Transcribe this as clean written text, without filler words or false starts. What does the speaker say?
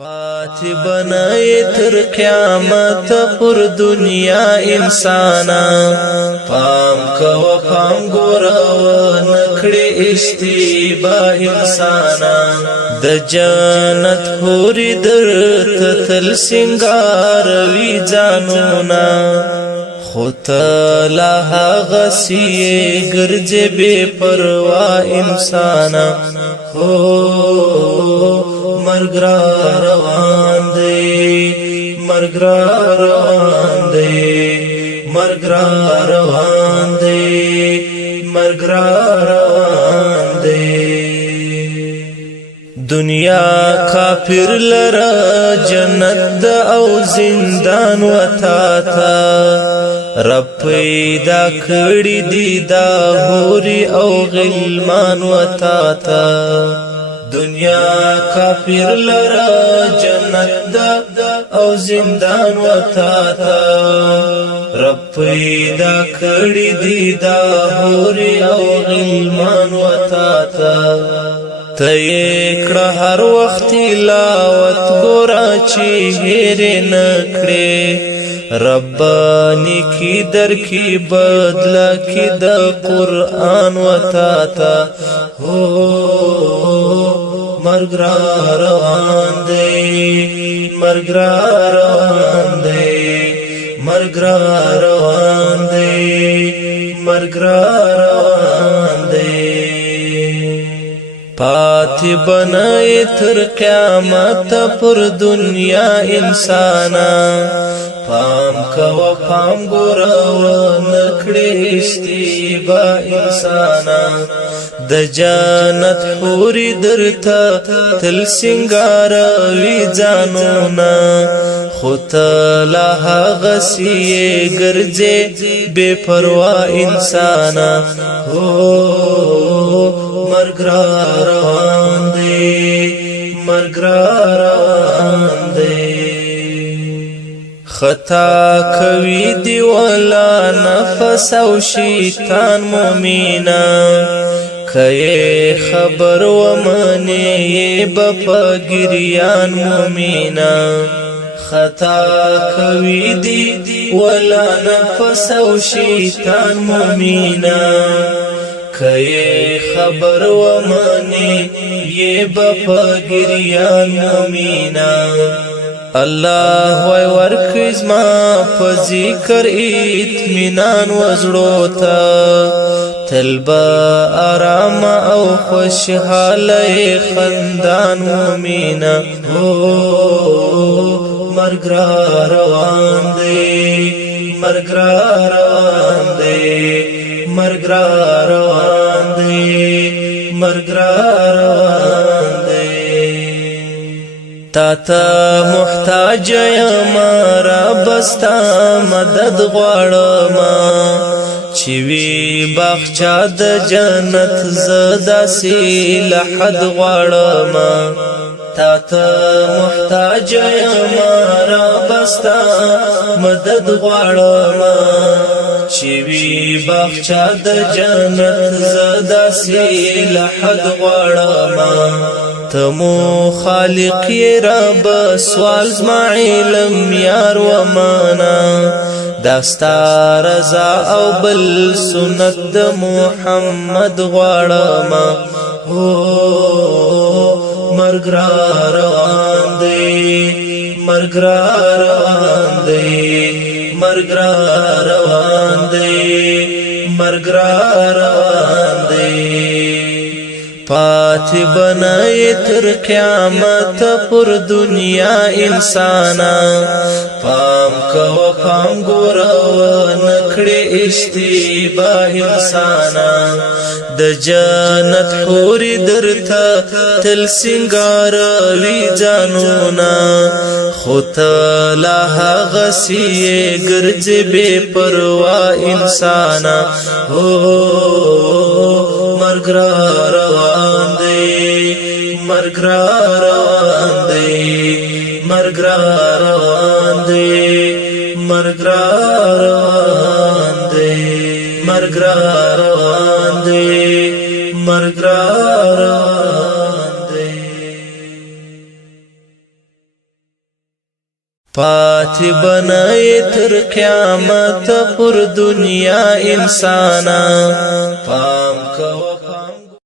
پاتې بنای تر قیامت پر دنیا انسانا پام کو پام ګورو نکړي اشتبا انسانا د جنت حوري درته تل سنگار وی ځانونا خود لا غسی ګرځي بے پروا انسانا هو مرګ را روان دی مرګ را روان دی مرګ را روان دی مرګ را روان دی دنیا کافر لرا جنت او زندان وتا تا رب پیدا کړی دی دا حوري او غلمان وتا تا دنیا کافر لرا جنت او زندان وتا تا رب پیدا کړی دی دا حوري او غلمان وتا تا تیکړه هر وخت تلاوت ګورا چې هېر نکړي ربانی کی در کی بدلا کی د قرآن وتا تا هو مرګ را روان دی مرګ را روان دی مرګ را روان دی مرګ را روان دی پاتې بنای تر قیامت پر دنیا انسانا پام کو پام ګورو نکړي اشتبا انسانا د جنت حوري درته تل سنگار وی ځانونا خود لا غسی ګرځي بے پروا انسانا هو مرګ را روان دی مرګ را روان دی خطا کوي دی ولا نفس او شیطان مومینا کئ خبر و منی بپګریان مومینا خطا کوي دی ولا نفس او شیطان مومینا کئ خبر و منی بپګریان مومینا الله وای ورکز ما په ذکر اطمینان وزړو ته تلبا آرام او خوشحاله خندان مومینا هو مرګ را روان دی مرګ را روان دی مرګ را روان دی مرګ را روان دی تا ته محتاج یم را بستا مدد غواړم چې وی باغچا د جنت زدا سی لحد غواړم تا ته محتاج یم را بستا مدد غواړم چې وی باغچا د جنت زدا سی لحد غواړم تمو خالق رب سوال زما علم یار و مانا داستا رضا او بل سنت د محمد غواړم هو مرګ را روان دی مرګ را روان دی مرګ را روان دی مرګ را روان دی پاتې بنای تر قیامت پر دنیا انسانا پام کو پام ګورو نکړي اشتبا انسانا د جنت حوري درته تل سنگار وی ځانونا خود لا غسی ګرځي بے پروا انسانا هو مرګ را روان دی مرګ را روان دی مرګ را روان دی مرګ را روان دی مرګ را روان دی مرګ را روان پاتې بنای تر قیامت پر دنیا انسانا پام کوه